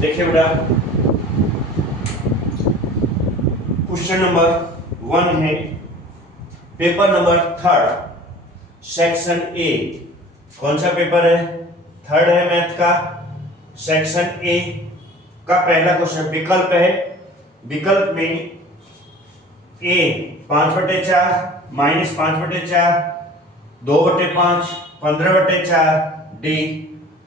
देखिए बेटा, question number 1 है, पेपर नंबर 3 सेक्शन ए। कौन सा पेपर है? 3 है मैथ का, सेक्शन ए का पहला क्वेश्चन विकल्प है। विकल्प में ए 5/4, -5/4, 2/5, 15/4, डी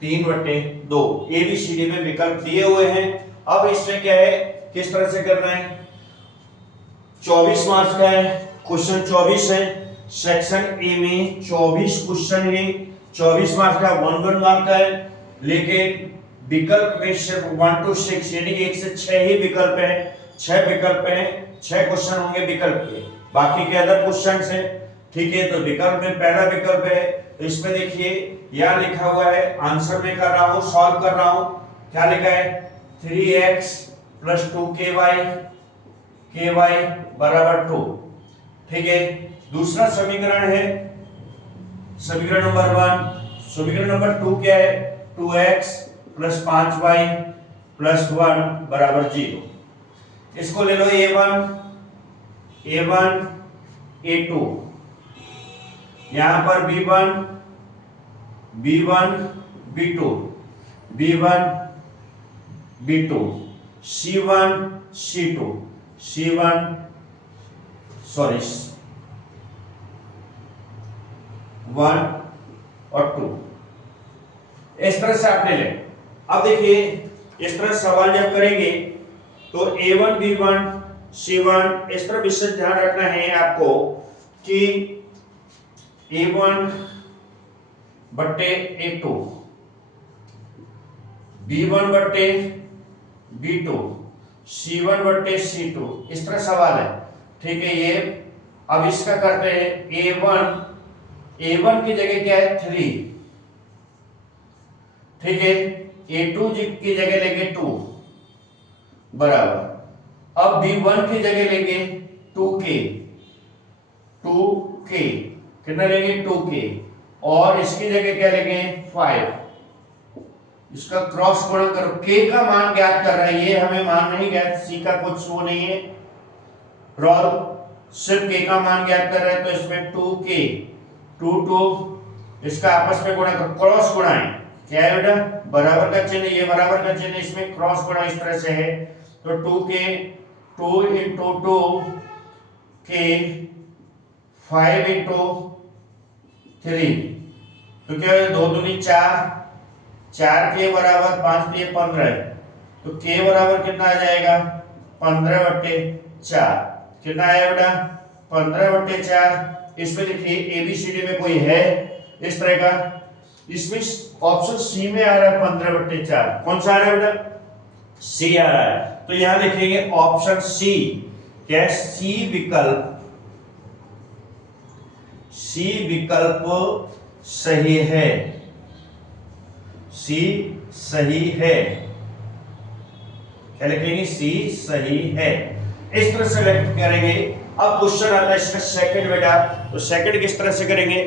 3/2। ABCD में विकल्प दिए हुए हैं। अब इसमें क्या है, किस तरह से करना है? 24 मार्क्स का है क्वेश्चन, 24 है। सेक्शन ए में 24 क्वेश्चन है, 24 मार्क्स का 1 मार्क का है। लेकिन विकल्प में सिर्फ 1 to 6 यानी 1 से 6 ही विकल्प है। 6 विकल्प है, 6 क्वेश्चन होंगे विकल्प के, बाकी के अदर क्वेश्चन है। ठीक है, तो विकल्प में पहला विकल्प है। तो इसमें देखिए यहां लिखा हुआ है, आंसर में कर रहा हूं, सॉल्व कर रहा हूं। क्या लिखा है? 3x + 2ky = 2। ठीक है, दूसरा समीकरण है समीकरण नंबर 1। समीकरण नंबर 2 क्या है? 2x + 5y + 1 = 0। इसको ले लो a1 a2, यहां पर b1 b2 b2 c1 c2 c1 sorry 1 और 2, इस तरह से आपने ले। अब देखिए इस तरह सवाल जब करेंगे तो a1 b1 c1 इस तरह विशेष ध्यान रखना है आपको कि a1 बट्टे a2, b1 बट्टे b2, c1 बट्टे c2, इस तरह सवाल है। ठीक है, ये अब इसका करते हैं a1 की जगह क्या है? 3। ठीक है, a2 की जगह लेंगे 2 बराबर, अब b1 की जगह लेंगे 2k कितना लेंगे? 2k, और इसकी जगह क्या लेंगे? 5। इसका क्रॉस गुणा करो, k का मान ज्ञात कर रहा है, ये हमें मान नहीं ज्ञात, c का कुछ वो नहीं है, रोल सिर्फ k का मान ज्ञात कर रहा है। तो इसमें 2k 2 इसका आपस में गुणा करो, क्रॉस गुणा है। क्या है बेटा? बराबर का चिन्ह, ये बराबर का चिन्ह, इसमें क्रॉस गुणा इस तरह से है। तो 2k 2 × 2k 5 × 3, तो क्या है? 2 दूनी 4, 4k बराबर 5 3 15, तो k बराबर कितना आ जाएगा? 15/4। कितना आया बेटा? 15/4। इसमें देखिए ABCD में कोई है इस तरह का, इसमें ऑप्शन सी में आ रहा है 15/4। कौन सा आ रहा है बेटा? सी आ रहा है। तो यहां लिखेंगे ऑप्शन सी। क्या है? सी विकल्प सही है, सी सही है। क्या लिखेंगे? सी सही है। इस तरह से करेंगे। अब क्वेश्चन आता है इसका सेकंड बेटा, तो सेकंड किस तरह से करेंगे?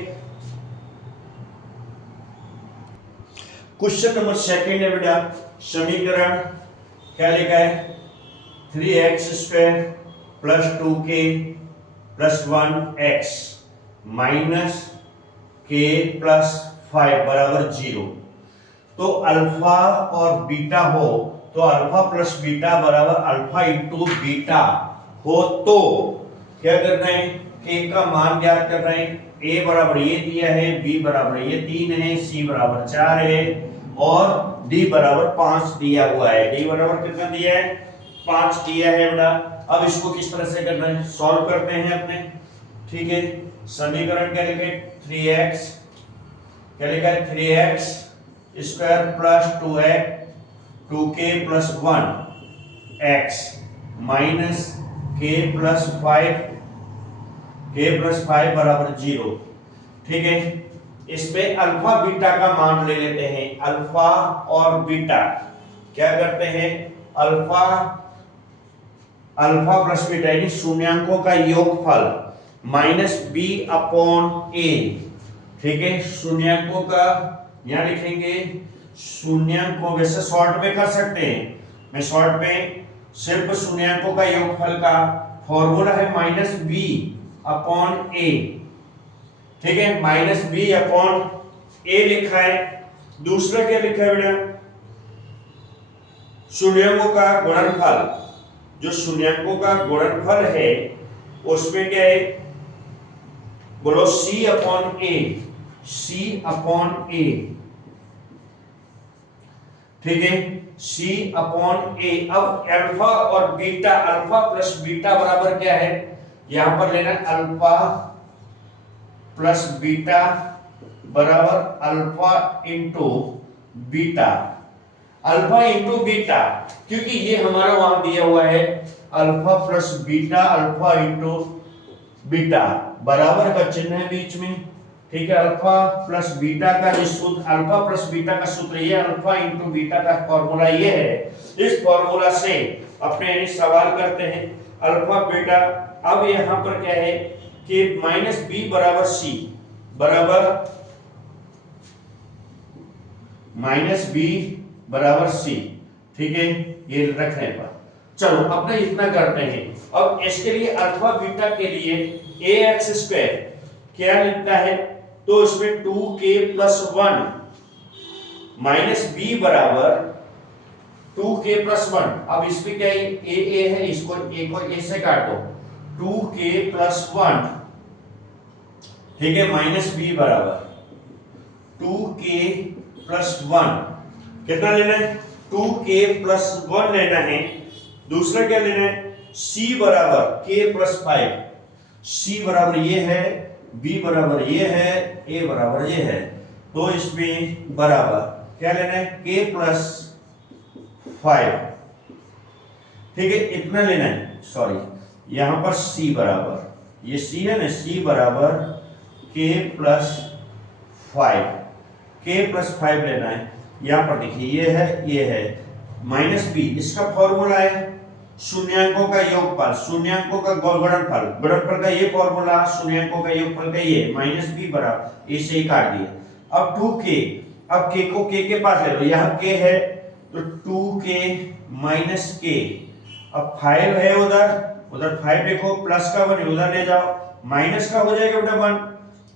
क्वेश्चन नंबर सेकंड है बेटा, समीकरण क्या लिखा है? 3x² + 2k + 1x - k + 5 = 0। तो अल्फा और बीटा हो, तो अल्फा + बीटा = अल्फा × बीटा हो, तो क्या करना है? k का मान ज्ञात करना है। a बराबर ये दिया है, b बराबर ये 3 है, c बराबर 4 है, और d बराबर 5 दिया हुआ है। d बराबर कितना दिया है? 5 दिया है बेटा। अब इसको किस तरह से करना है? सॉल्व करते हैं अपने। ठीक है, समीकरण क्या लिखे? 3x क्या लिखा है? 3x² + 2k + 1x - k + 5 = 0। ठीक है, इसमें अल्फा बीटा का मान ले लेते हैं। अल्फा और बीटा क्या करते हैं? अल्फा + बीटा यानी शून्यांकों का योगफल -b/a। ठीक है, शून्यांकों का यहां लिखेंगे शून्यांक को वैसे शॉर्ट में कर सकते हैं, मैं शॉर्ट में सिर्फ शून्याङ्कों का योगफल का फॉर्मूला है -b/a, ठीक है, -b/a लिखा है। दूसरा क्या लिखा है बेटा, शून्याङ्कों का गुणनफल, जो शून्याङ्कों का गुणनफल है उसमें क्या है बोलो, c/a, ठीक है, c/a। अब अल्फा और बीटा, अल्फा प्लस बीटा बराबर क्या है, यहां पर लेना अल्फा प्लस बीटा बराबर alpha into beta, alpha into beta, क्योंकि ये हमारा वहां दिया हुआ है alpha plus beta, alpha into beta, बराबर का चिन्ह है बीच में, ठीक है। अल्फा प्लस बीटा का जो सूत्र, अल्फा प्लस बीटा का सूत्र ये, अल्फा इंटू बीटा का फॉर्मूला ये है। इस फॉर्मूला से अपने यानी सवाल करते हैं अल्फा बीटा। अब यहां पर क्या है कि -b बराबर c बराबर -b बराबर c, ठीक है, ये रखने पर चलो अपना इतना करते हैं। अब इसके लिए अल्फा बीटा के लिए ax² क्या लिखता है, तो इसमें 2k + 1 -b बराबर 2k + 1। अब इसमें क्या है, a है, इसको a को a से काट दो, 2k + 1, ठीक है, -b बराबर 2k + 1, कितना लेना है, 2k + 1 लेना है। दूसरा क्या लेना है, c बराबर k + 5, c बराबर ये है, b बराबर ये है, a बराबर ये है, तो इसमें बराबर क्या लेना है, k + 5, ठीक है, इतना लेना है। सॉरी, यहां पर c बराबर, ये c है ना, c बराबर k + 5, k + 5 लेना है। यहां पर देखिए ये है -b, इसका फॉर्मूला है शून्याङ्कों का योगफल, शून्याङ्कों का गुणनफल, गुणनफल का ये फॉर्मूला, शून्याङ्कों का योगफल का ये, -b बराबर a से ही काट दिया। अब 2k, अब k को k के पास ले लो, यहाँ k है तो 2k - k, अब 5 है उधर 5 देखो, प्लस का 1 उधर ले जाओ, माइनस का हो जाएगा बेटा 1,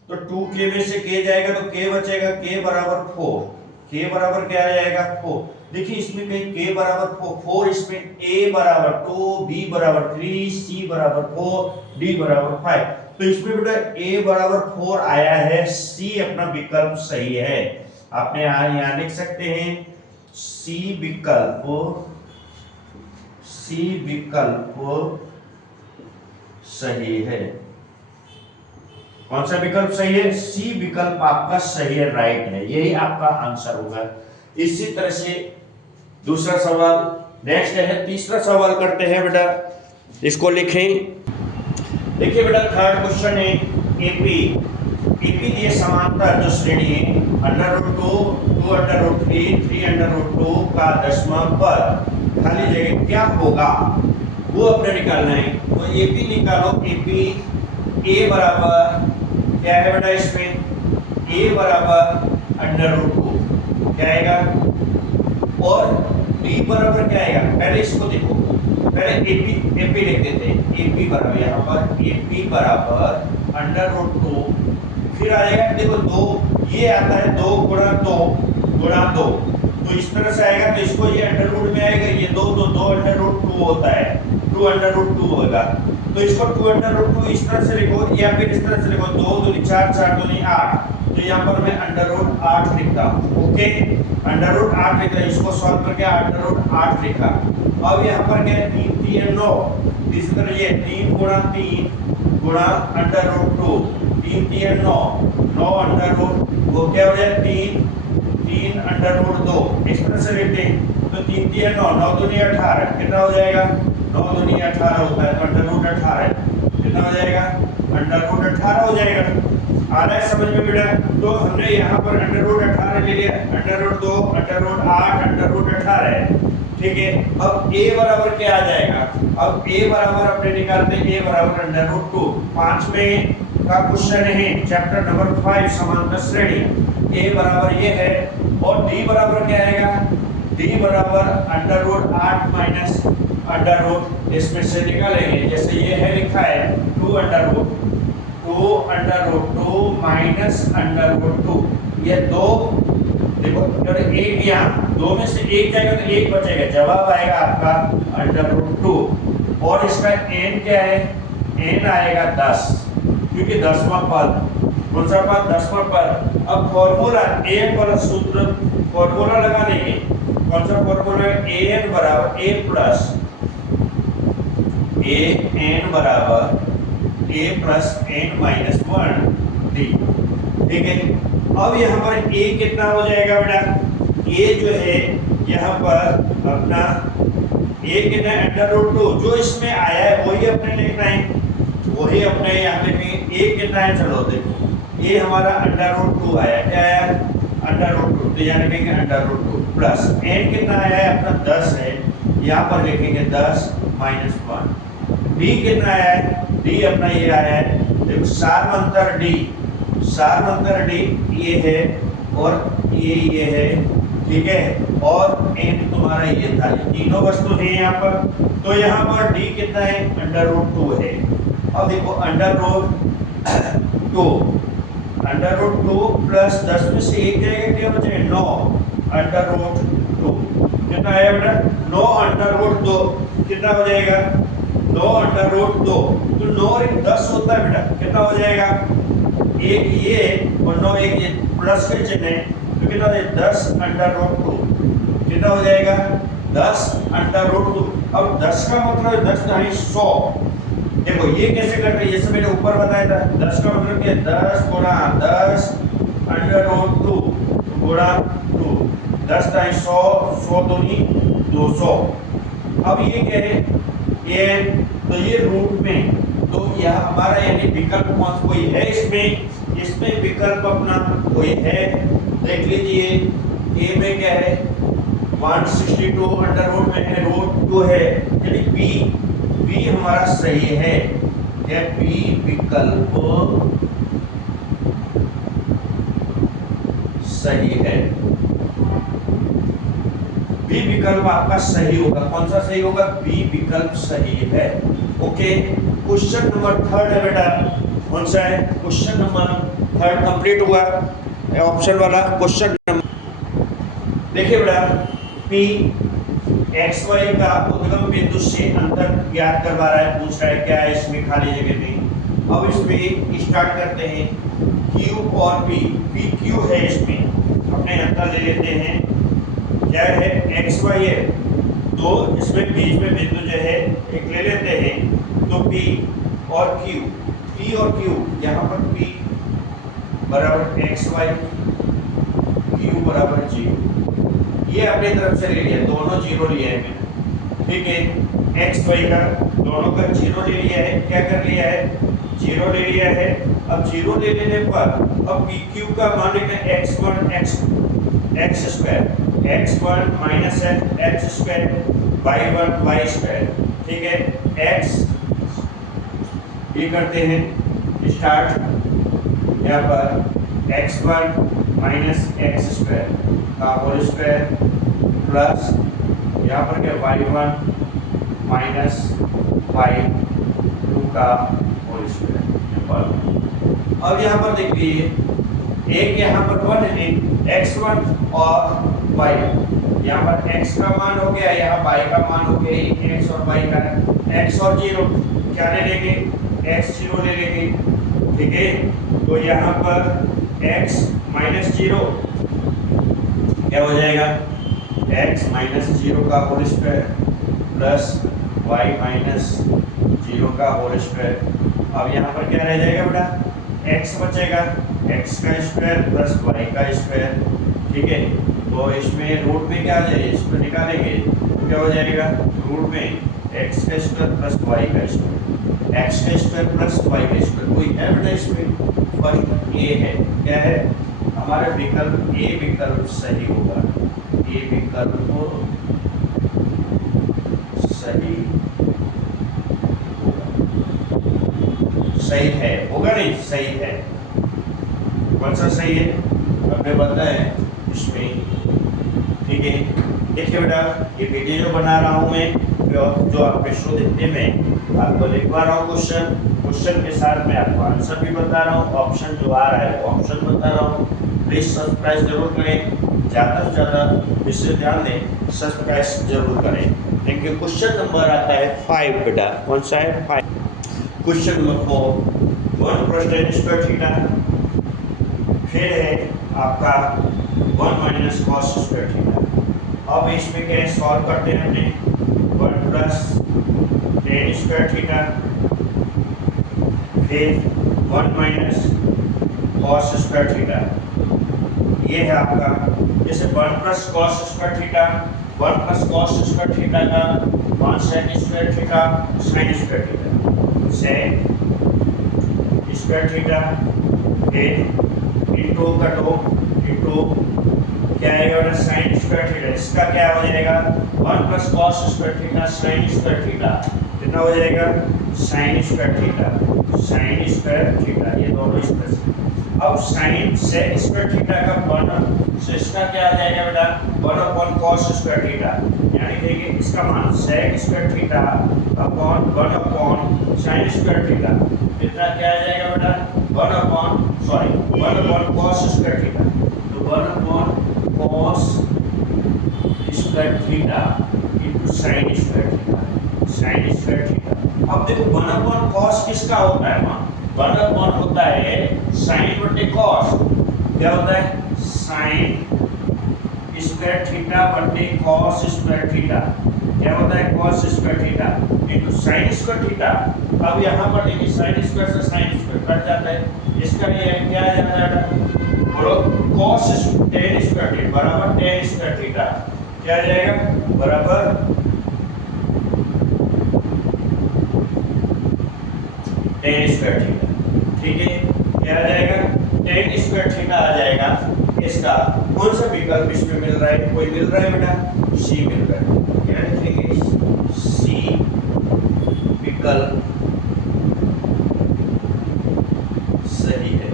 तो 2k में से k जाएगा तो k बचेगा, k बराबर 4, k बराबर क्या आ जाएगा 4। देखिए इसमें कहीं k बराबर 4, इसमें a बराबर 2, b बराबर 3, c बराबर 4, d बराबर 5, तो इसमें बेटा a बराबर 4 आया है, c अपना विकल्प सही है। आपने यहाँ लिख सकते हैं c विकल्प सही है। कौन सा विकल्प सही है, सी विकल्प आपका सही है, राइट है, यही आपका आंसर होगा। इसी तरह से दूसरा सवाल नेक्स्ट है, तीसरा सवाल करते हैं बेटा, इसको लिखें। देखिए बेटा थर्ड क्वेश्चन है, एपी दिए समांतर जो श्रेणी है √2, 2√3, 3√2 का दशमलव पद खाली जगह क्या होगा वो अपने निकालना है। तो एपी निकालो, एपी a बराबर क्या है बेटा, इसमें a बराबर √2 क्या आएगा, और b बराबर क्या आएगा, पहले इसको देखो, पहले एपी लिख देते हैं, एपी बराबर यहाँ पर एपी बराबर √2, फिर आ जाएगा देखो 2, ये आता है 2 गुणा 2, तो इस तरह से आएगा, तो इसको ये √ में आएगा, ये 2 √2 होता है, 2 √2 होगा, तो इसको 2 √2 इस तरह से लिखो, या फिर इस तरह से लिखो, 2 दूनी 4, 4 दूनी 8, तो यहाँ पर मैं √8 लिखता हूँ, ओके, √8 लिखा, इसको सॉल्व करके √8 लिखा। अब यहाँ पर क्या है, 3 3 9, इसी तरह ये 3 गुणा 3 गुणा √2, 3 3 9, 9 वो क्या हो जाए 3 √2, इस तरह से लिखते हैं, तो 3 3 9, 9 दूनी 18, कितना हो जाएगा, 9 दूनी 18 होता है, तो √18 कितना हो जाएगा, √18 हो जाएगा। आ रहा है समझ में बेटा, तो हमने यहाँ पर √18 ले लिया, √2, √8, √18, ठीक है। अब a बराबर क्या आ जाएगा, अब a बराबर अपने निकालते हैं, a बराबर √2, 5वें का क्वेश्चन है चैप्टर नंबर 5 समांतर श्रेणी, a बराबर ये है और डी बराबर क्या आएगा, डी बराबर under root 8 minus under root, इसमें से निकालेंगे जैसे ये है लिखा है 2 under root 2 minus under root 2, ये दो देखो अगर एक यहाँ दो में से एक जाएगा तो एक बचेगा, जवाब आएगा आपका अंडर रूट 2। और इसका n क्या है, n आएगा 10 क्योंकि 10वां पद, कौन सा पद, 10वां पद। अब फॉर्मूला an वाला सूत्र फॉर्मूला लगा लेंगे, कौन सा फॉर्मूला है, an बराबर a plus n minus 1 d, ठीक है। अब यहाँ पर a कितना हो जाएगा बेटा, a जो है यहाँ पर अपना a कितना है अंडर रूट 2, जो इसमें आया है वही अपने लिखना है, वही अपने यहाँ लिखेंगे। a कितना है, चलो देखो a हमारा अंडर रूट 2 आया, क्या आया, अंडर रूट 2, तो यहाँ लिखेंगे अंडर रूट 2 प्लस n कितना आया है अपना 10 है, यहाँ पर लिखेंगे 10 माइनस 1। d कितना आया है, d अपना ये आया है, देखो सार्वंतर d, सार्वंतर d ये है और ये है, ठीक है, और n तुम्हारा ये था, ये तीनों वस्तु है यहाँ पर। तो यहाँ पर d कितना है, अंडर रूट 2 है। अब देखो अंडर रूट 2 प्लस 10 में से एक जाएगा, क्या बचेगा 9 अंडर रूट 2, कितना आया बेटा 9 अंडर रूट 2, कितना हो जाएगा 9 अंडर रूट 2, तो 9 और 10 होता है बेटा, कितना हो जाएगा, एक ये और 9 एक ये प्लस के चिन्ह है, तो कितना हो जाएगा 10 अंडर रूट 2, कितना हो जाएगा 10 अंडर रूट 2। अब 10 का मतलब 10 नहीं 100, देखो ये कैसे करते हैं, ये सब मैंने ऊपर बताया था। 10 का मतलब क्या, 10 गुणा 10 अंडर रूट 2 गुणा 2, 10 टाइम 100, 100 दूनी 200। अब ये क्या है, ये तो ये रूट में, तो यह हमारा यानी विकल्प कौन कोई है इसमें विकल्प अपना कोई है, देख लीजिए। ए में क्या है 162 अंडर रूट में है रूट 2 है, यानी बी हमारा सही है, क्या बी विकल्प सही है, बी विकल्प आपका सही होगा। कौन सा सही होगा, बी विकल्प सही है। ओके, क्वेश्चन नंबर 3 है बेटा, कौन सा है, क्वेश्चन नंबर 3 कंप्लीट हुआ ऑप्शन वाला क्वेश्चन नंबर। देखिए बेटा, पी एक्स वाई का उद्गम बिंदु से अंतर ज्ञात करवा रहा है, पूछ रहा है क्या है इसमें खाली जगह में। अब इसमें स्टार्ट करते हैं, क्यू और पी क्यू है, इसमें अपने अंतर ले लेते हैं, क्या है एक्स वाई है, तो इसमें बीच में बिंदु जो है एक ले लेते हैं, तो पी और क्यू यहाँ पर पी बराबर एक्स वाई, क्यू बराबर जीरो, ये अपनी तरफ से ले लिया, दोनों जीरो लिया है मैंने, ठीक है। एक्स वाई का दोनों का जीरो ले लिया है, क्या कर लिया है, जीरो ले लिया है। अब जीरो ले लेने पर अब पी क्यू का मान लेते हैं x1 x square, x1 minus x square, y1 y square, ठीक है। एक्स ये करते हैं स्टार्ट, यहाँ पर x1 माइनस एक्स स्क्वायर का होल स्क्वायर प्लस यहाँ पर क्या y1 माइनस y2 का होल स्क्वायर। अब यहाँ पर देख लीजिए, एक यहाँ पर 1 है, x1 और y, यहाँ पर x का मान हो गया, यहाँ y का मान हो गया, x और y का, x और 0 क्या ले लेंगे, x 0 ले लेंगे, ठीक है। तो यहाँ पर x माइनस 0 क्या हो जाएगा, x माइनस 0 का whole square plus y minus 0 का होल स्क्वायर। अब यहाँ पर क्या रह जाएगा बेटा, x बचेगा, x का स्क्वायर प्लस y का स्क्वायर, ठीक है। तो इसमें रूट में क्या आ जाएगा, इसको निकालेंगे, क्या हो जाएगा, रूट में x का स्क्वायर प्लस y का स्क्वायर, x का स्क्वायर प्लस y का स्क्वायर। कोई है बेटा इसमें, फर्स्ट ए है, क्या है हमारा विकल्प, ए विकल्प सही होगा, ए विकल्प सही सही है, होगा नहीं, सही है। कौन सा सही है, हमने बताया इसमें ठीक है। देखिए बेटा, ये वीडियो जो बना रहा हूँ मैं, जो आपके शो देखते मैं आपको लिखवा रहा हूँ क्वेश्चन के साथ मैं आपको आंसर भी बता रहा हूँ, ऑप्शन जो आ रहा है ऑप्शन बता रहा हूँ। प्लीज सब्सक्राइब जरूर करें, ज़्यादा से ज़्यादा इससे ध्यान दें, सब्सक्राइब जरूर करें। Thank you. क्वेश्चन नंबर आता है 5 बेटा, कौन सा है 5? Question number 4, 1 + tan square theta, फिर है आपका 1 - cos स्क्वायर थीटा। अब इसमें क्या सॉल्व करते हैं हमने, 1 + tan स्क्वायर थीटा, फिर 1 - cos स्क्वायर थीटा। ये है आपका, जैसे 1 + cos square theta, 1 + cos square theta का 1 sec square theta sin square theta, sec square theta, फिर इंटू कटो इंटू क्या आएगा sin स्क्वायर थीटा। इसका क्या हो जाएगा, 1 + cos square theta sin square theta, कितना हो जाएगा sin स्क्वायर थीटा, ये दोनों एक्सप्रेशन। अब sin sec स्क्वायर थीटा का 1, तो इसका क्या आ जाएगा बेटा 1 / cos स्क्वायर थीटा, यानी कि इसका मान sec square theta upon 1 / sin square theta, कितना क्या आ जाएगा बेटा 1 / cos स्क्वायर थीटा, तो 1 / cos square theta into sin square theta. अब देखो 1 / cos किसका होता है, 1 होता है sin बटे cos, क्या होता है sin स्क्वायर थीटा बटे cos स्क्वायर थीटा, क्या होता है cos square theta into sin square theta. अब यहाँ पर देखिए sin स्क्वायर से sin स्क्वायर कट जाता है, इसका ये क्या आ जाता है बोलो cos tan स्क्वायर थीटा बराबर tan स्क्वायर थीटा, क्या आ जाएगा बराबर tan स्क्वायर थीटा। ठीक है, क्या आ जाएगा tan स्क्वायर थीटा आ जाएगा। इसका कौन सा विकल्प इसमें मिल रहा है, कोई मिल रहा है बेटा, सी मिल रहा है, क्या लिखेंगे सी विकल्प सही है।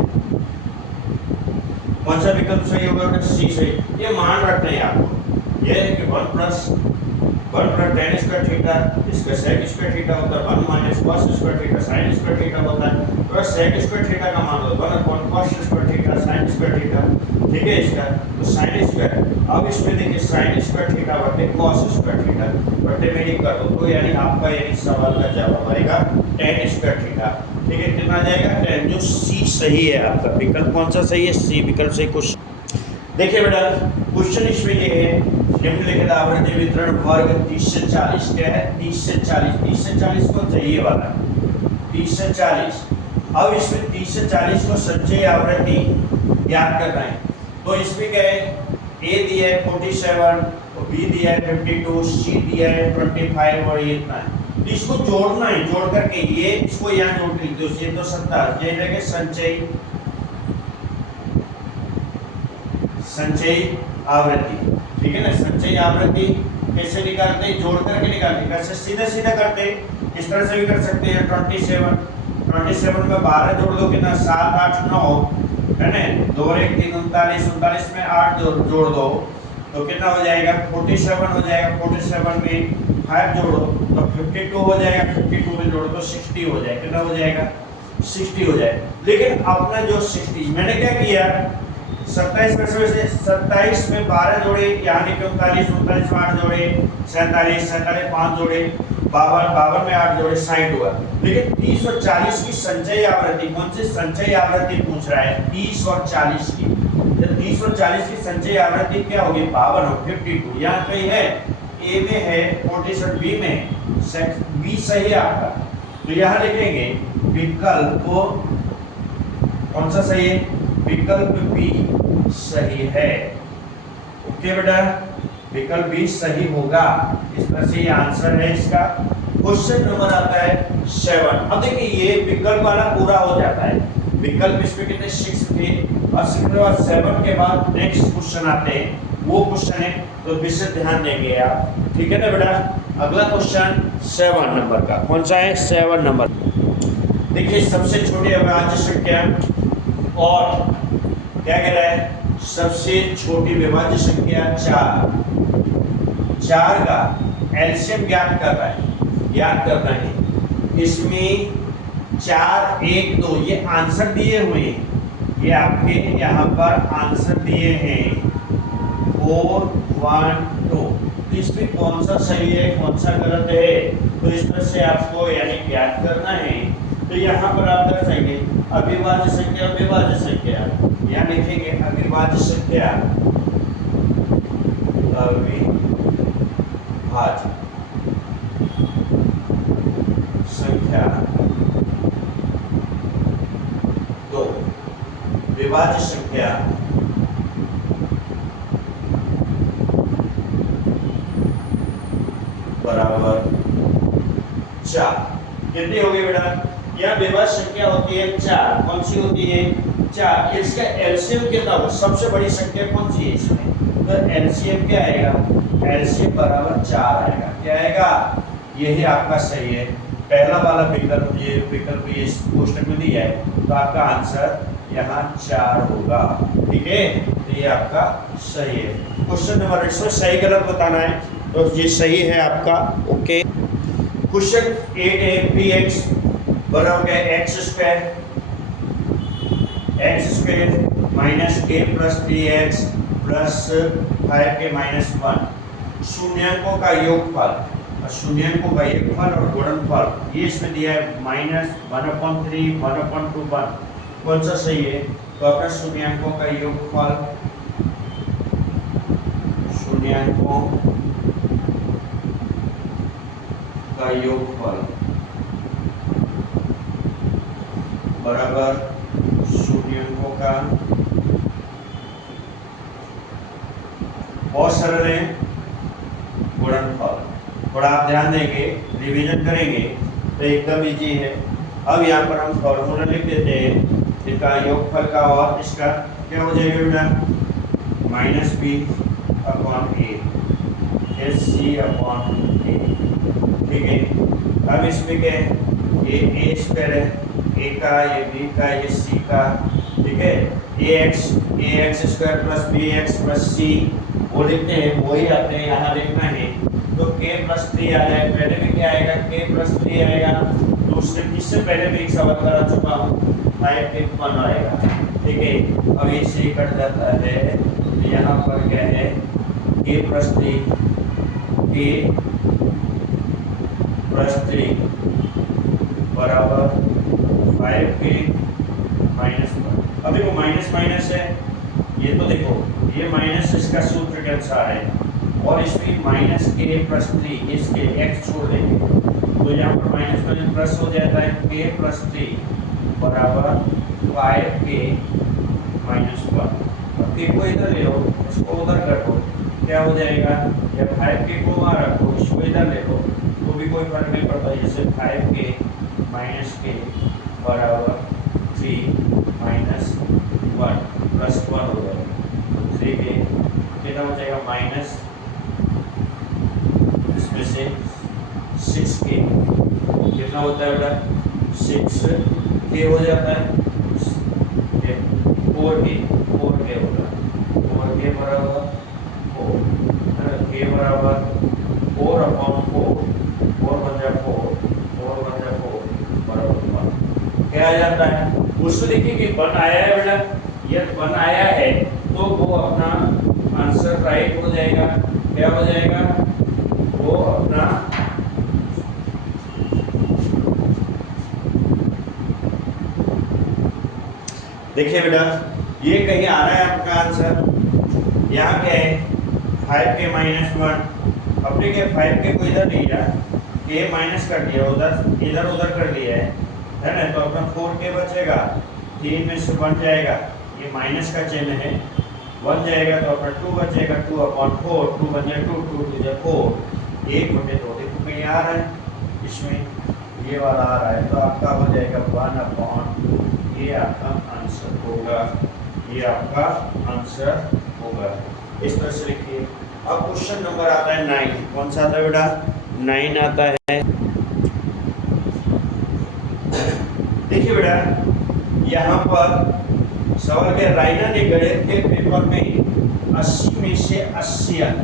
कौन सा विकल्प सही होगा बेटा, सी सही। ये मान रखते हैं आपको, ये है कि 1 + tan स्क्वायर थीटा, इसका sec स्क्वायर थीटा होता है 1 - cos square theta sin square theta होता है, तो sec स्क्वायर थीटा का मान होता है 1 / cos square theta sin square theta. ठीक है, इसका तो sin स्क्वायर। अब इसमें देखिए sin स्क्वायर थीटा बटे cos स्क्वायर थीटा बटे में ही कर दो, तो यानी आपका ये सवाल का जवाब आएगा tan स्क्वायर थीटा। ठीक है, कितना आ जाएगा tan, जो सी सही है आपका विकल्प कौन सा सही है, सी विकल्प सही। क्वेश्चन देखिए बेटा, क्वेश्चन इसमें ये है निम्नलिखित आवृत्ति वितरण वर्ग 30 से 40, क्या है 30 से 40 को चाहिए वाला 30 से 40। अब इसमें 30 से 40 को संचयी आवृत्ति ज्ञात करना है, तो इसमें क्या है ए दिया है 47, बी दिया है 52, सी दिया है 25 और ये इतना है, तो इसको जोड़ना है, जोड़ करके ये इसको यहाँ जोड़ के लिख दो, ये तो 70, ये रहेगा संचयी आवृत्ति। ठीक है ना, संचयी आवृत्ति कैसे निकालते हैं, जोड़ करके निकालते हैं, कैसे सीधा करते हैं, इस तरह से भी कर सकते हैं। 27 में 12 जोड़ दो, कितना 7 8 9 है ना, 2 और 1 3 39 में 8 जोड़ दो तो कितना हो जाएगा 47 हो जाएगा, 47 में 5 जोड़ो तो 52 हो जाएगा, 52 में जोड़ो तो 60 हो जाएगा, कितना हो जाएगा 60 हो जाएगा। लेकिन अपना जो 60 मैंने क्या किया 27 में से 27 में 12 जोड़े, यानी कि 39 में 8 जोड़े, 47 में 5 जोड़े, 52 में 8 जोड़े, 60 हुआ। लेकिन 30 और 40 की संचयी आवृत्ति, कौन सी संचयी आवृत्ति पूछ रहा है 30 और 40 की, तो 30 और 40 की संचयी आवृत्ति क्या होगी 52 और 52, यहाँ कहीं है ए में है 47, बी में बी सही है आपका, तो यहाँ लिखेंगे विकल्प कौन सा सही है, विकल्प बी सही है। ओके बेटा, विकल्प बी सही होगा, इस तरह से ये आंसर है इसका। क्वेश्चन नंबर आता है 7। अब देखिए ये विकल्प वाला पूरा हो जाता है, विकल्प इसमें कितने 6 थे और 6 के बाद 7 के बाद नेक्स्ट क्वेश्चन आते हैं, वो क्वेश्चन है तो विशेष ध्यान देंगे आप। ठीक है ना बेटा, अगला क्वेश्चन 7 नंबर का कौन सा है 7 नंबर। देखिए सबसे छोटी अविभाज्य संख्या और क्या कह रहा है सबसे छोटी विभाज्य संख्या 4 4 का एलसीएम ज्ञात करना है। इसमें 4 1 2 ये आंसर दिए हुए हैं, ये आपके यहाँ पर आंसर दिए हैं 4 1 2। तो इसमें कौन सा सही है कौन सा गलत है, तो इस तरह से आपको यानी ज्ञात करना है। तो यहाँ पर आप दर्शाएंगे अविभाज्य संख्या, यहाँ लिखेंगे अविभाज्य संख्या, अविभाज्य संख्या 2, विभाज्य संख्या बराबर 4। कितनी होगी बेटा, यह विभाज्य संख्या होती है 4। कौन सी होती है 4। इसका एलसीएम कितना होगा, सबसे बड़ी संख्या कौन सी है इसमें, तो एलसीएम क्या आएगा, एलसीएम बराबर 4 आएगा। क्या आएगा, यही आपका सही है। पहला वाला विकल्प ये इस क्वेश्चन में दिया है, तो आपका आंसर यहाँ 4 होगा। ठीक है, तो ये आपका सही है। क्वेश्चन नंबर, इसमें सही गलत बताना है, तो ये सही है आपका। ओके, क्वेश्चन 8 है, पी एक्स बराबर है एक्स स्क्वायर माइनस के plus 3x plus 5k minus 1 शून्यांकों का योगफल और गुणनफल। ये इसमें दिया है माइनस 1/3 1/2 1। कौन सा सही है, तो अपना शून्यांकों का योगफल बराबर शून्यांकों का, बहुत सरल है, गुणनफल। थोड़ा आप ध्यान देंगे, रिवीजन करेंगे तो एकदम इजी है। अब यहाँ पर हम फॉर्मूला लिख देते हैं इसका योगफल का, और इसका क्या हो जाएगा बेटा, -b/a SC/a। ठीक है, अब इसमें क्या है, ये a स्क्वायर है, a का, ये b का, ये c का। ठीक है, ax square plus bx plus c वो लिखते हैं, वही आपने यहाँ लिखना है। तो k प्लस 3 आ जाए, पहले में क्या आएगा, k प्लस 3 आएगा। दूसरे इससे पहले भी एक सवाल करा चुका हूँ, 5k 1 आएगा। ठीक है, अब इसे कट जाता है, यहाँ पर क्या है, k प्लस 3 बराबर 5k माइनस 1। अभी वो माइनस माइनस है, ये तो देखो ये माइनस इसका सूत्र के अनुसार है, और इसमें माइनस के प्लस 3 इसके x छोड़ देंगे, तो यहाँ पर माइनस माइनस प्लस हो जाता है, k प्लस 3 बराबर 5k माइनस 1। अब k को इधर ले लो, इसको उधर कर दो, क्या हो जाएगा, या 5k को वहाँ रखो, इसको इधर ले लो, तो भी कोई फर्क नहीं पड़ता। जैसे 5k माइनस k बराबर 3 माइनस 1 प्लस 1 हो जाएगा, तो 3k कितना हो जाएगा, माइनस इसमें से 6k कितना होता है बेटा, 6k हो जाता है, 4k होता है, 4k बराबर 4, k बराबर 4/4, 4 बन जाए 4 बराबर 1। क्या आ जाता है, उसको देखिए कि 1 आया है बेटा, ये 1 आया है, तो वो अपना आंसर राइट हो जाएगा। क्या हो जाएगा, वो अपना देखिए बेटा, ये कहीं आ रहा है आपका आंसर। यहाँ क्या है, 5k माइनस 1, अपने क्या 5k को इधर लिया, k माइनस कर दिया, उधर इधर उधर कर लिया है ना, तो अपना 4k बचेगा, 3 में से 1 जाएगा, ये माइनस का चिन्ह है, 1 जाएगा तो अपना 2 बचेगा, 2/4, 2 बन जाए 2, 2 2 4, 1/2। देखो कहीं आ रहा है, इसमें ये वाला आ रहा है, तो आपका हो जाएगा 1/2। ये आपका आंसर होगा, ये आपका आंसर होगा। इस तरह से लिखिए। अब क्वेश्चन नंबर आता है 9। कौन सा आता है बेटा, 9 आता है। देखिए बेटा, यहाँ पर सवाल के रायना ने गणित के पेपर में 80 में से 80 अंक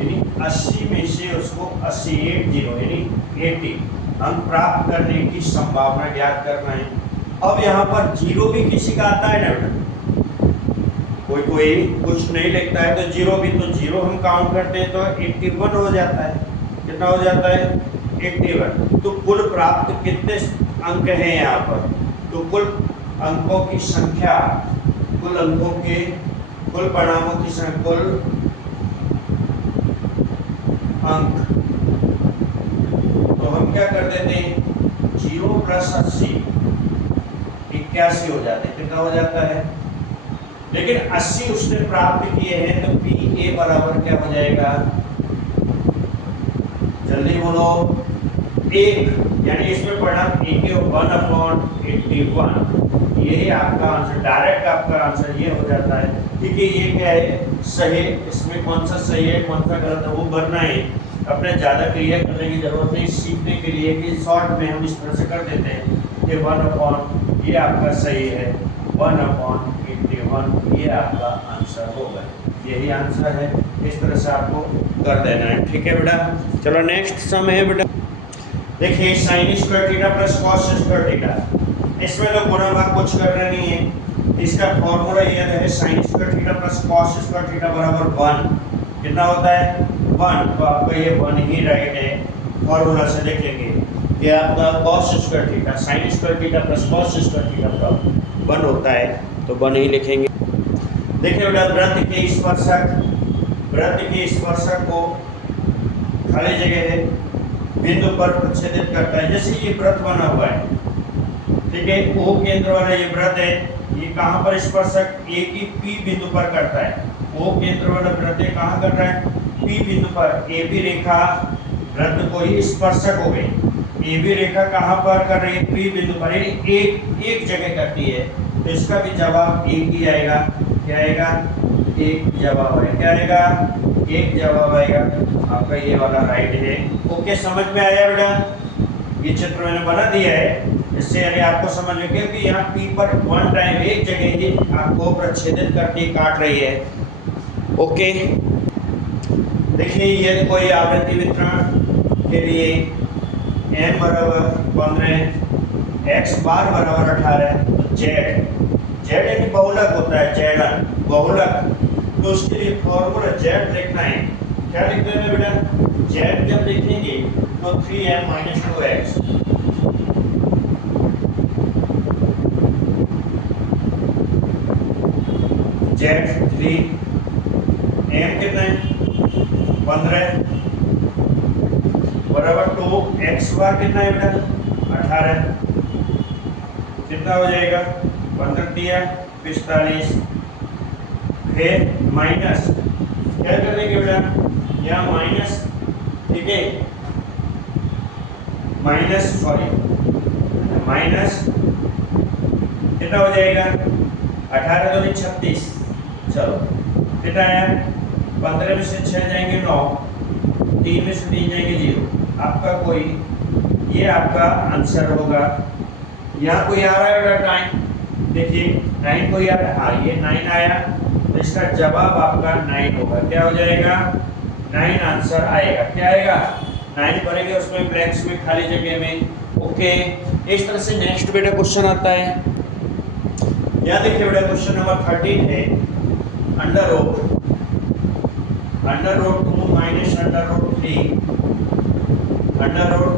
यानी 80 में से उसको 80 यानी 80 अंक प्राप्त करने की संभावना ज्ञात करना है। अब यहाँ पर जीरो भी किसी का आता है ना बेटा, कोई कुछ नहीं लिखता है तो जीरो भी, तो जीरो हम काउंट करते हैं तो 81 हो जाता है। कितना हो जाता है? 81। तो कुल प्राप्त कितने अंक हैं यहाँ पर? तो कुल अंकों की संख्या, कुल अंकों के, कुल परिणामों की संख्या, कुल अंक, तो हम क्या कर देते हैं 0 + 80 81 हो जाते हैं। कितना हो जाता है? लेकिन 80 उसने प्राप्त किए हैं तो PA बराबर क्या हो जाएगा? जल्दी बोलो। 1, यानी इसमें परिणाम 1/81, यही आपका आंसर, डायरेक्ट आपका आंसर ये हो जाता है। ठीक है, ये क्या है? सही। इसमें कौन सा सही है कौन सा गलत है वो भरना है, अपने ज़्यादा क्लियर करने की जरूरत नहीं। सीखने के लिए कि शॉर्ट में हम इस तरह से कर देते हैं कि 1/, ये आपका सही है, 1/81 ये आपका आंसर होगा। यही आंसर है, इस तरह से आपको कर देना है। ठीक है बेटा, चलो नेक्स्ट सम है बेटा। देखिए sin square theta plus cos square theta, इसमें तो गुणा भाग कुछ करना नहीं है। इसका फॉर्मूला ये है sin square theta plus cos square theta बराबर 1। कितना होता है? 1। तो आपका ये 1 ही राइट है। फॉर्मूला से देखेंगे ये आपका cos square theta, sin square theta plus cos square theta बराबर 1 होता है, तो 1 ही लिखेंगे। देखिए बेटा, वृत्त के स्पर्शक को खाली जगह है बिंदु पर प्रच्छेदित करता है। जैसे ये वृत्त बना हुआ है, ठीक है, O केंद्र वाला ये वृत्त है, ये कहाँ पर स्पर्शक A की P बिंदु पर करता है। O केंद्र वाला वृत्त कहाँ कर रहा है? P बिंदु पर। AB रेखा वृत्त को ही स्पर्शक हो गई। AB रेखा कहाँ पर कर रही है? P बिंदु पर, यानी एक जगह करती है, तो इसका भी जवाब एक ही आएगा। क्या आएगा? एक जवाब आएगा। क्या आएगा? एक जवाब आएगा। आपका ये वाला राइट है। ओके, समझ में आया बेटा? ये चित्र मैंने बना दिया है, इससे यानी आपको समझ में, क्योंकि यहाँ P पर 1 टाइम एक जगह ही आपको प्रच्छेदित करके काट रही है। ओके, देखिए ये कोई आवृत्ति वितरण के लिए n बराबर 15, x बार बराबर 18, तो z यानी बहुलक होता है, z बहुलक, तो उसके लिए फॉर्मूला z लिखना है। क्या लिखते हैं बेटा? z जब लिखेंगे तो 3m - 2x, z 3m कितना है? 15 बराबर 2, x बार कितना है बेटा? 18। कितना हो जाएगा? 15 दिया 45, फिर माइनस, क्या करेंगे बेटा? यहाँ माइनस, ठीक है, माइनस कितना हो जाएगा? 18 दूनी 36। चलो कितना है? 15 में से 6 जाएंगे 9, 3 में से 3 जाएंगे 0। आपका कोई, ये आपका आंसर होगा। यहाँ कोई आ रहा है बेटा टाइम, देखिए 9 कोई आ रहा है, हाँ ये 9 आया, तो इसका जवाब आपका 9 होगा। क्या हो जाएगा? 9 आंसर आएगा। क्या आएगा? 9 भरेंगे उसमें ब्लैंक्स में, खाली जगह में। ओके, इस तरह से नेक्स्ट बेटा क्वेश्चन आता है। यहाँ देखिए बेटा, क्वेश्चन नंबर 13 है, under root 2 minus under root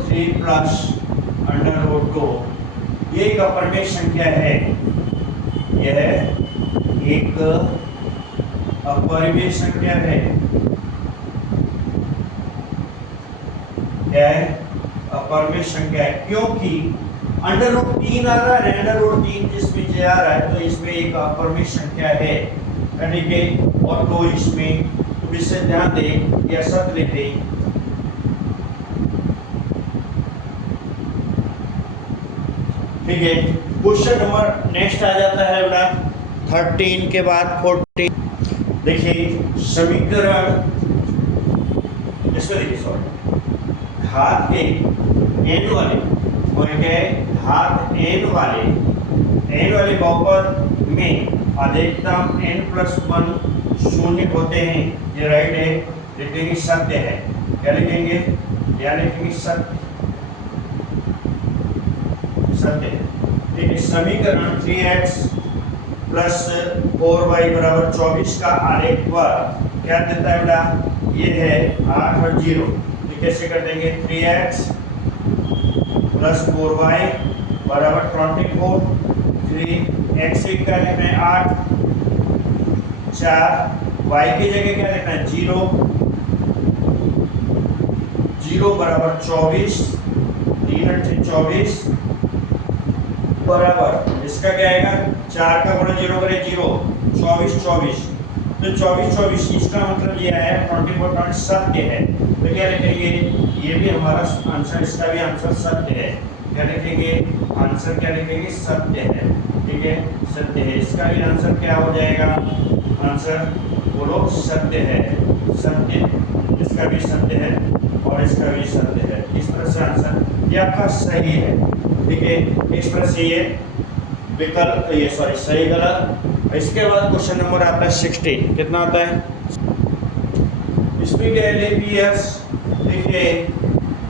3 plus under root 2, ये एक अपरिमेय संख्या है। यह एक अपरिमेय संख्या है। क्या है? अपरिमेय संख्या है, क्योंकि अंडर रूट 3 आ रहा है, अंडर रूट 3 जिसमें जे आ रहा है, तो इसमें एक अपरिमेय संख्या है, ठीक है। और तो इसमें तो इससे ध्यान दें, यह सत्य लिख दें। ठीक है, क्वेश्चन नंबर नेक्स्ट आ जाता है बेटा 13 के बाद 14। देखिए समीकरण, इसको देखिए, सॉरी, घात के n वाले, वो है घात n वाले बहुपद में अधिकतम n+1 शून्य होते हैं, ये राइट है। लिखेंगे सत्य है। क्या लिखेंगे? क्या लिखेंगे? सत्य, सत्य है। ठीक है, समीकरण 3x प्लस 4y बराबर 24 का आरेख पर क्या देता है बेटा? ये है 8 और 0। तो कैसे कर देंगे? 3x प्लस 4y बराबर 24। 3x का लिखना है 8, 4 y की जगह क्या लिखना है? 0, 0 बराबर 24, 3 8 24 बराबर इसका क्या आएगा? 4 का गुणा 0 करें 0, 24 24। तो 24 24 इसका मतलब ये है 24 सत्य है। तो क्या लिखेंगे? ये भी हमारा आंसर, इसका भी आंसर सत्य है। क्या लिखेंगे? आंसर क्या लिखेंगे? सत्य है। ठीक है, सत्य है। इसका भी आंसर क्या हो जाएगा? आंसर बोलो, सत्य है। सत्य, इसका भी सत्य है और इसका भी सत्य है। इस तरह से आंसर ये आपका सही है। ठीक है, इस तरह से ये विकल्प, ये सॉरी सही गलत। इसके बाद क्वेश्चन नंबर आता है 60। कितना आता है इसमें? क्या है? Leap years. देखिए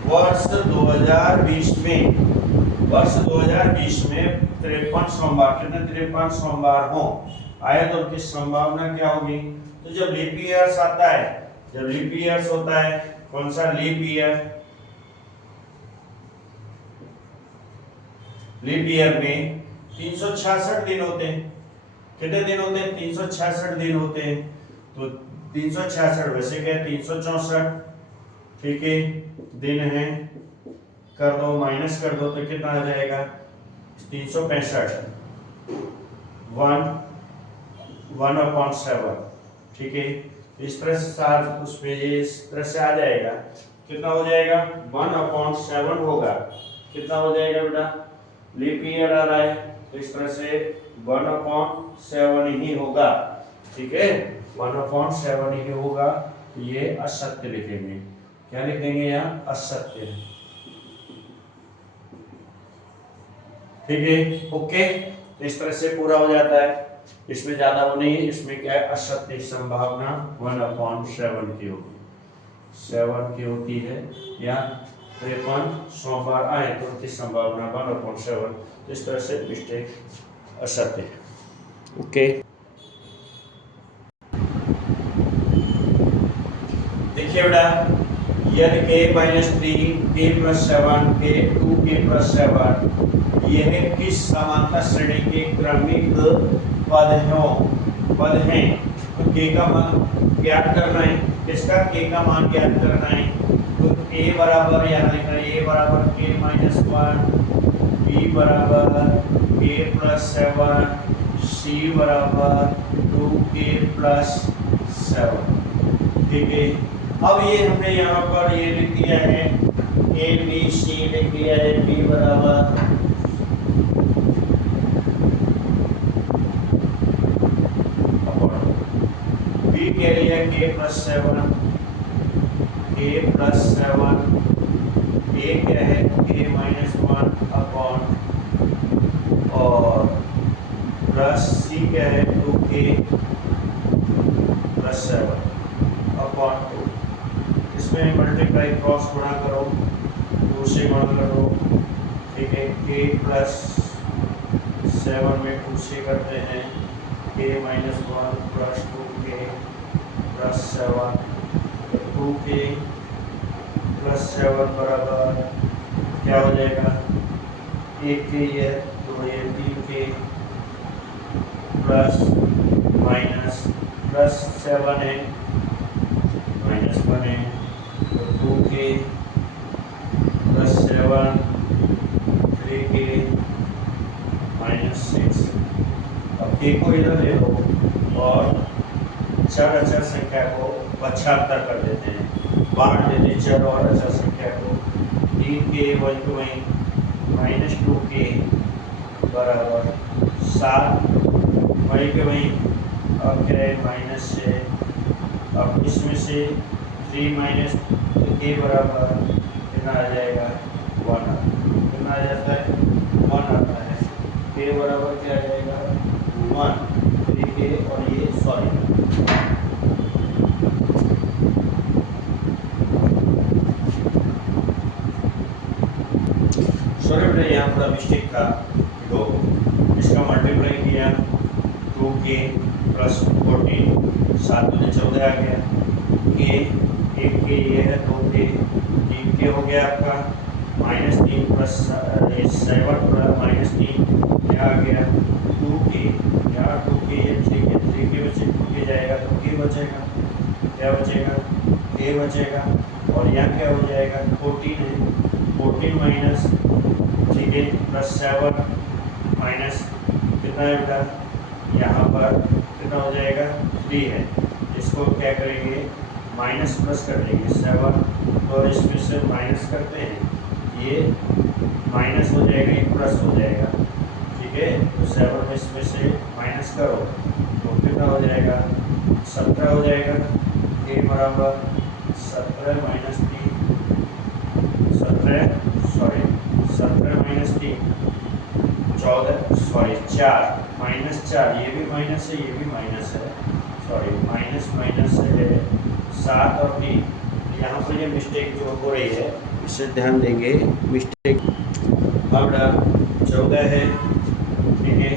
वर्ष 2020 में, वर्ष 2020 में 53 सोमवार, कितने 53 सोमवार हो आए तो उनकी संभावना क्या होगी? तो जब लीप ईयर्स आता है, जब लीप ईयर्स होता है, कौन सा लीप ईयर? लीप ईयर में 366 दिन होते हैं। कितने दिन होते हैं? 366 दिन होते हैं। तो 366 वैसे क्या है? 364। ठीक है, दिन है, कर दो, माइनस कर दो तो कितना आ जाएगा? 365, 1/7। ठीक है, इस तरह से साथ उसमें ये इस तरह से आ जाएगा। कितना हो जाएगा? 1/7 होगा। कितना हो जाएगा बेटा? लीप ईयर आ रहा है तो इस तरह से 1/7 ही होगा। ठीक है, 1/7 ही होगा। ये असत्य लिखेंगे। क्या लिखेंगे यहाँ? असत्य। ठीक है, ओके। तो इस तरह से पूरा हो जाता है। इसमें ज्यादा वो नहीं है। इसमें क्या है? असत्य संभावना 1/7 की होगी, 7 की होती है। या 53 सोमवार आए तो उनकी संभावना 1/7। तो इस तरह से मिस्टेक असत्य है। ओके, देखिए बेटा, यदि k - 3 k + 7 k 2 k + 7 यह किस समांतर श्रेणी के क्रमिक पद हैं? तो k का मान ज्ञात करना है। किसका? k का मान ज्ञात करना है। तो a बराबर यहाँ लिखना है, a बराबर k - 1, b बराबर k + 7, c बराबर 2k + 7। ठीक है, अब ये हमने यहाँ पर ये लिख दिया है, ए बी सी लिख दिया है। बी बराबर बी के लिए k + 7, k + 7, a क्या है? k - 1 अपॉन, और प्लस c क्या है? 2k + 7 upon 2। इसमें मल्टीप्लाई क्रॉस गुणा करो, 2 से गुणा करो। ठीक है, k + 7 में 2 से करते हैं, k - 1 + 2k + 7, 2k + 7 बराबर क्या हो जाएगा? 1k ये 2 ये 3k प्लस माइनस प्लस 7 है, -1 है, तो 2k + 7, 3k -6। अब k को इधर ले लो और चर अचर संख्या को पक्षांतर कर देते हैं, बांट देते हैं चर और अचर संख्या को। 3k -2k बराबर 7, वही के वही। अब क्या है? माइनस से, अब इसमें से 3 माइनस k बराबर कितना आ जाएगा? 1। कितना आ जाता है? 1 आता है। k बराबर क्या आ जाएगा? 1, 3k, और ये सॉरी सॉरी बेटा यहाँ थोड़ा मिस्टेक था। तो इसका मल्टीप्लाई किया 2k प्लस 14, 7 दूनी 14 आ गया। के एक के ये है 2k, 3k हो गया आपका, -3 प्लस 7 माइनस 3 यहाँ आ गया 2k, यहाँ 2k ये 3k बचे, 2k जाएगा तो k बचेगा, क्या बचेगा k बचेगा। और यहाँ क्या हो जाएगा 14 है, 14 माइनस, ठीक है, प्लस 7 माइनस कितना है बेटा, यहाँ पर कितना हो जाएगा 3 है। इसको क्या करेंगे माइनस प्लस कर देंगे 7, तो इसमें से माइनस करते हैं, ये माइनस हो जाएगा, ये प्लस हो जाएगा, ठीक है। तो 7 में इसमें से माइनस करो तो कितना हो जाएगा 17 हो जाएगा। के बराबर 17 माइनस 3, 17 माइनस 3 14, सॉरी 4 माइनस 4, ये भी माइनस है, ये भी माइनस है, सॉरी माइनस है 7 और 3। यहाँ पर ये मिस्टेक जो हो रही है इसे ध्यान देंगे, मिस्टेक। अब 14 है, ठीक है,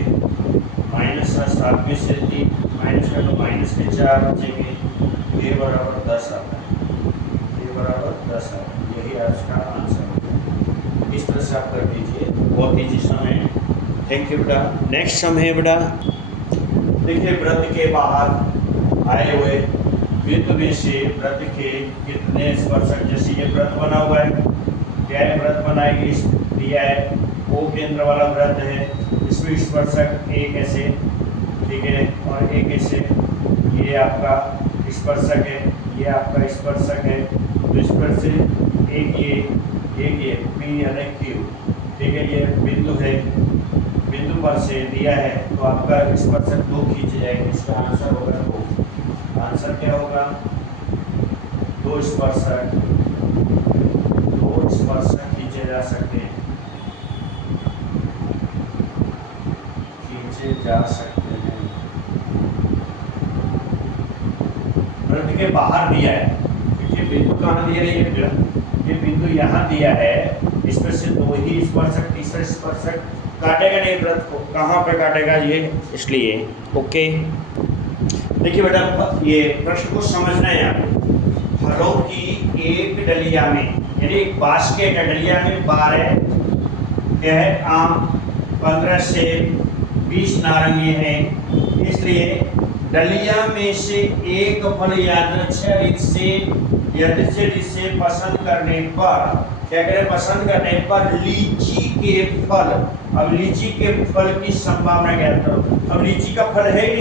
माइनस 7 में से 3 माइनस कर लो, माइनस के 4 बचेंगे, ये बराबर 10 आता है, ये बराबर 10 आता है। यही आपका आंसर है। इस तरह से आप कर दीजिए, बहुत ईजी सम है। थैंक यू बेटा। नेक्स्ट सम है बेटा, देखिए वृत्त के बाहर आए हुए बिंदु में से वृत्त के कितने स्पर्शक, जैसे ये वृत्त बना हुआ है, क्या है वृत्त बनाएगी, दिया है O केंद्र वाला वृत्त है, इसमें स्पर्शक एक ऐसे, ठीक है, और एक ऐसे, ये आपका स्पर्शक है, ये आपका स्पर्शक है। तो इस पर से एक ये P यानी Q, ठीक है, ये बिंदु है, बिंदु पर से दिया है तो आपका स्पर्शक 2 खींच जाएंगे। इसका आंसर होगा 2। आंसर क्या होगा 2 स्पर्शक खींचे जा सकते हैं, वृत्त के बाहर दिया है, क्योंकि बिंदु कहाँ दिया है, ये बिंदु यहाँ दिया है, इसमें से 2 ही स्पर्शक, तीसरा स्पर्शक काटेगा नहीं वृत्त को, कहाँ पे काटेगा ये, इसलिए ओके। देखिए बेटा ये प्रश्न को समझना है आपको। फलों की एक डलिया में, यानी एक बास्केट है, डलिया में 12 क्या है आम, 15 से 20 नारंगी हैं, इसलिए डलिया में से एक फल यादृच्छिक से पसंद करने पर, क्या करें, पसंद करने पर लीची के फल, अब लीची के फल की संभावना ज्ञात करो। अब लीची का फल है ही,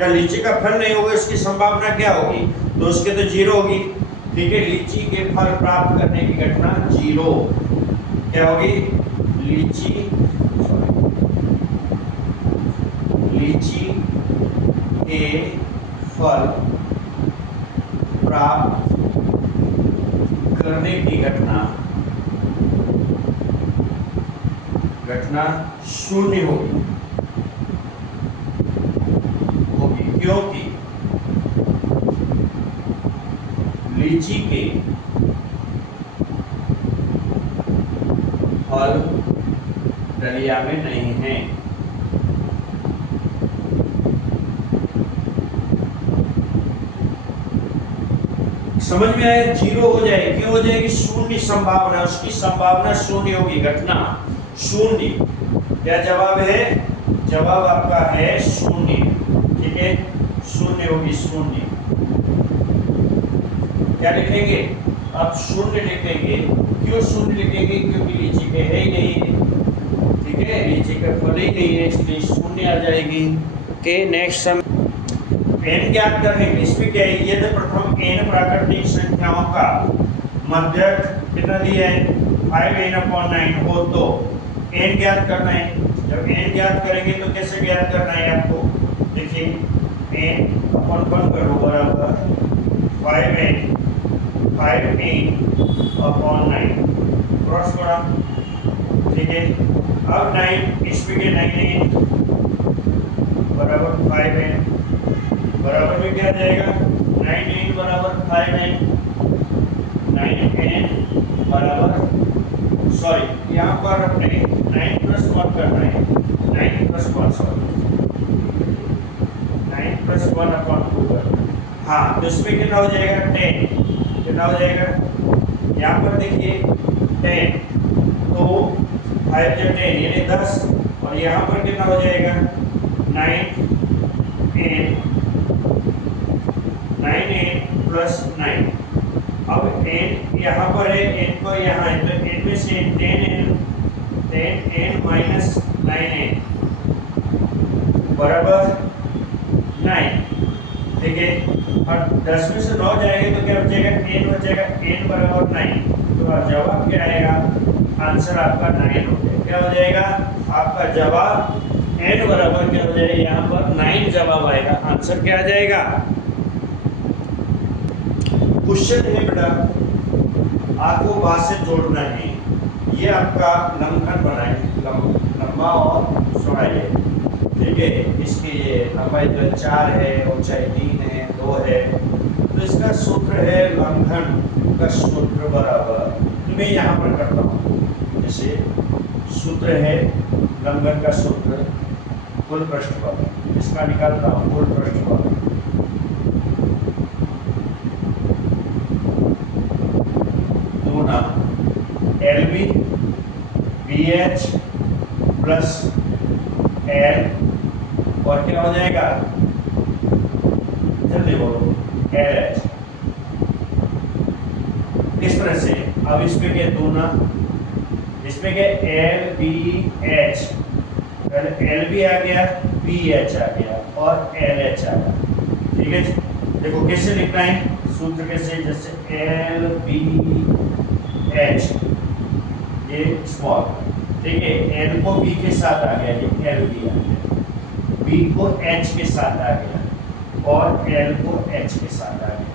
या लीची का फल नहीं होगा, इसकी संभावना क्या होगी, तो उसके तो 0 होगी, ठीक है। लीची के फल प्राप्त करने की घटना 0 क्या होगी, लीची के फल प्राप्त करने की घटना 0 होगी, क्योंकि लीची के फल डलिया में नहीं है। समझ में आया, 0 हो जाएगी, क्यों हो जाएगी, 0 संभावना, उसकी संभावना 0 होगी, घटना 0। क्या जवाब है, जवाब आपका है 0, ठीक है, 0 होगी, 0 क्या लिखेंगे, अब 0 लिखेंगे, क्यों 0 लिखेंगे, क्योंकि लीची के है ही नहीं, ठीक है, लीची का फल ही नहीं है, इसलिए 0 आ जाएगी। ओके नेक्स्ट सम, n ज्ञात करने के इसमें क्या है, ये तो प्रथम n प्राकृतिक संख्याओं का मध्यक कितना दिया है 5n/9 हो, तो n ज्ञात करना है। जब n ज्ञात करेंगे तो कैसे ज्ञात करना है आपको, देखिए n/1 करो बराबर 5n/9 क्रॉस करा, ठीक है। अब 9 इसमें के 9n बराबर 5n, बराबर में क्या जाएगा 9n बराबर 5n, 9n बराबर सॉरी यहाँ पर अपने 9 प्लस 1 करना है, 9 प्लस 1 सॉरी 9 प्लस 1 अपॉन 2 करना। हाँ तो इसमें कितना हो जाएगा 10, कितना हो जाएगा यहाँ पर देखिए 10, तो 5 या 10 यानी 10, और यहाँ पर कितना हो जाएगा 9n प्लस 9। अब n यहाँ पर है, n को यहाँ है तो n में से 10n माइनस 9n बराबर 9, ठीक है। और 10 में से 9 जाएंगे तो क्या बचेगा n बचेगा, n बराबर 9, तो जवाब क्या आएगा, आंसर आपका 9 हो जाएगा। क्या हो जाएगा आपका जवाब n बराबर क्या हो जाएगा, यहाँ पर 9 जवाब आएगा, आंसर क्या आ जाएगा। क्वेश्चन है बेटा, आपको बात से जोड़ना है, ये आपका लंबखंड बनाए, लंबा और चौड़ाई है, ठीक है। इसकी ये लंबाई तो 4 है, ऊंचाई 3 है, 2 है, तो इसका सूत्र है लंबखंड का सूत्र बराबर, तो मैं यहाँ पर करता हूँ, जैसे सूत्र है लंबखंड का सूत्र कुल पृष्ठफल, इसका निकालता हूँ कुल पृष्ठफल, LB BH प्लस L और क्या हो जाएगा, जल्दी बोलो, LH। इस तरह से अब इसमें क्या दूना, इसमें क्या LBH, LB आ गया, BH आ गया और LH आ गया, ठीक है। देखो कैसे लिखना है सूत्र, कैसे, जैसे LBH ये स्मॉल, ठीक है, L को B के साथ आ गया, ये LB आ गया, B को H के साथ आ गया और L को H के साथ आ गया।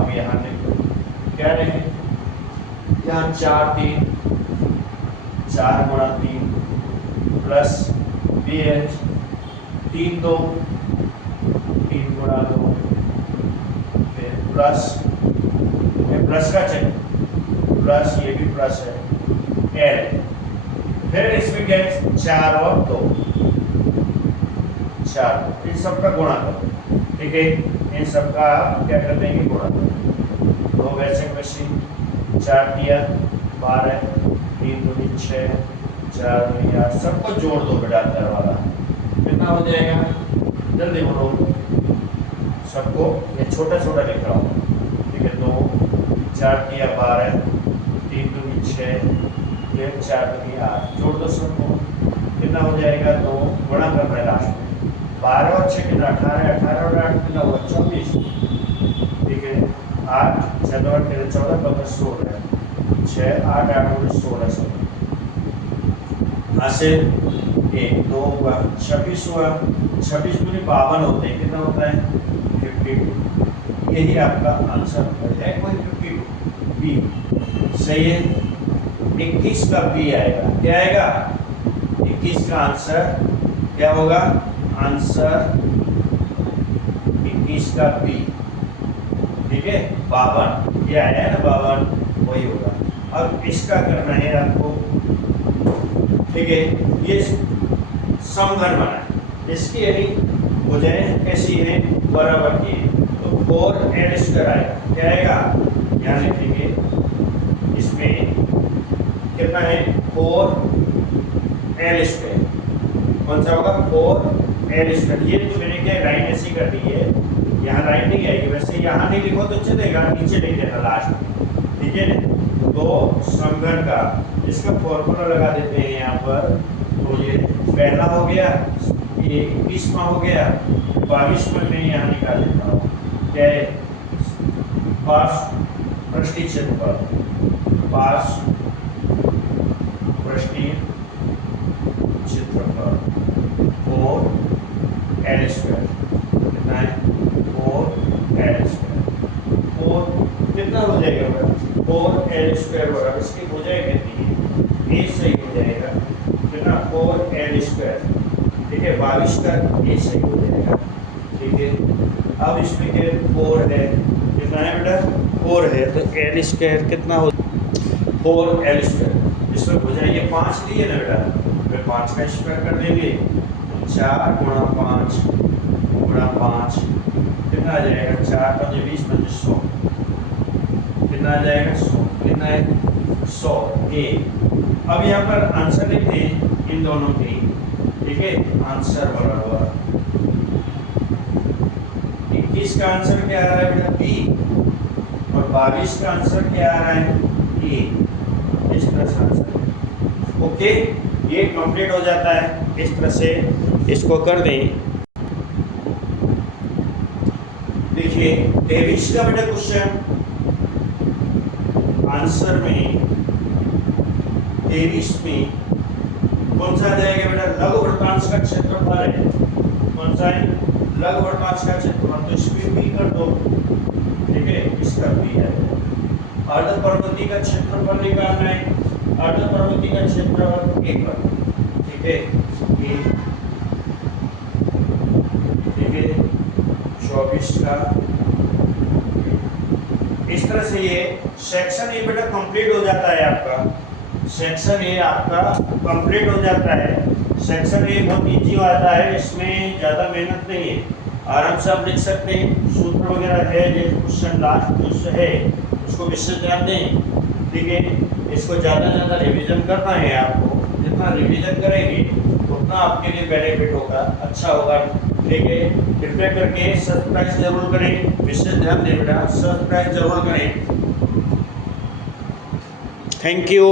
अब यहाँ देखो क्या रहे, यहाँ 4 गुणा 3 प्लस BH 3 गुणा 2 फिर प्लस, प्लस का चिन्ह, प्लस ये भी प्लस है L, फिर इसमें क्या है 4 और 2, 4 इन सब का गुणा करो, ठीक है, इन सब का क्या कर देंगे गुणा करो, 2 वैसे वैसे 4 दिया 12, 3 दूनी 6, 4 दूनी 8, सबको जोड़ दो बेटा अंदर वाला, कितना हो जाएगा, जल्दी बोलो, सबको ये छोटा छोटा लिख रहा हूँ, ठीक है। 2 4 दिया 12, 3 दूनी 6, फिर 4 दूनी 8, जोड़ दो सबको, कितना हो जाएगा, 2 गुणा कर रहे लास्ट में, 12 और 6 कितना 18, 18 और 8 कितना हुआ 24, ठीक है। 8 7 और 13 14 15 16, 6 8 8 और 16 16, यहाँ से 1 2 हुआ 26 हुआ, 26 दूनी 52 होते हैं, कितना होता है 52, यही आपका आंसर है, कोई 52 बी सही है। 21 का बी आएगा, क्या आएगा 21 का आंसर क्या होगा, आंसर 21 का बी, ठीक है। 52 ये आया है ना 52, वही होगा। अब इसका करना है आपको, ठीक है, ये समघन बना है, इसकी यानी भुजाएं कैसी है बराबर की, तो 4L² आएगा, क्या आएगा यहाँ लिखेंगे, इसमें कितना है 4L², कौन सा होगा 4L², ये तो मैंने क्या लाइन ऐसी कर दी है, यहाँ लाइन नहीं आएगी, वैसे यहाँ नहीं लिखो तो चलेगा, नीचे लिख देना लास्ट में, ठीक है ना। तो समघन का इसका फॉर्मूला लगा देते हैं यहाँ पर, तो ये पहला हो गया, ये 21वां हो गया, 22वां मैं यहाँ निकाल देता हूँ, क्या है पास पृष्ठीय क्षेत्रफल, पास पृष्ठीय क्षेत्रफल 4L², कितना है 4L², 4 कितना हो जाएगा 4L² बराबर, इसकी भुजाएं कितनी है, ये सही हो जाएगा, कितना 4L², ठीक है, 22 का ये सही हो जाएगा, ठीक है। अब इसमें क्या 4 है, कितना है बेटा 4 है, तो L² कितना हो 4L², इसमें भुजा ये 5 ली है ना बेटा, फिर 5 का स्क्वायर कर देंगे, 4 गुणा 5 गुणा 5 कितना आ जाएगा, 4 5 20 5 100, कितना आ जाएगा 100, कितना है 100 ए। अब यहाँ पर आंसर लिख दें इन दोनों की, ठीक है, आंसर बराबर 21 का आंसर क्या आ रहा है बेटा बी, और 22 का आंसर क्या आ रहा है ए। इस तरह से आंसर, ओके, ये कंप्लीट हो जाता है। इस तरह से इसको कर दें। देखिए 23 का बेटा क्वेश्चन आंसर में 23 में कौन सा आ जाएगा बेटा, लघु वृत्तांश का क्षेत्रफल है, कौन सा है, लघु वृत्तांश का क्षेत्रफल, तो इसमें भी कर दो, ठीक है, इसका भी है। अर्ध परिमिति का क्षेत्रफल निकालना है, अर्ध परिमिति का क्षेत्रफल एक पर, ठीक है, ये ठीक है 24 का। इस तरह से ये सेक्शन ए बेटा कंप्लीट हो जाता है आपका, सेक्शन ए आपका कंप्लीट हो जाता है। सेक्शन ए बहुत इजी आता है, इसमें ज़्यादा मेहनत नहीं है, आराम से आप लिख सकते हैं, सूत्र वगैरह है, जो क्वेश्चन लास्ट जो है उसको विशेष ध्यान दें, ठीक है। इसको ज़्यादा ज़्यादा रिवीजन करना है आपको, जितना रिवीजन करेंगे उतना आपके लिए बेनिफिट होगा, अच्छा होगा, ठीक है। कृपया करके सब्सक्राइब जरूर करें, विशेष ध्यान दें बेटा, सब्सक्राइब जरूर करें। Thank you.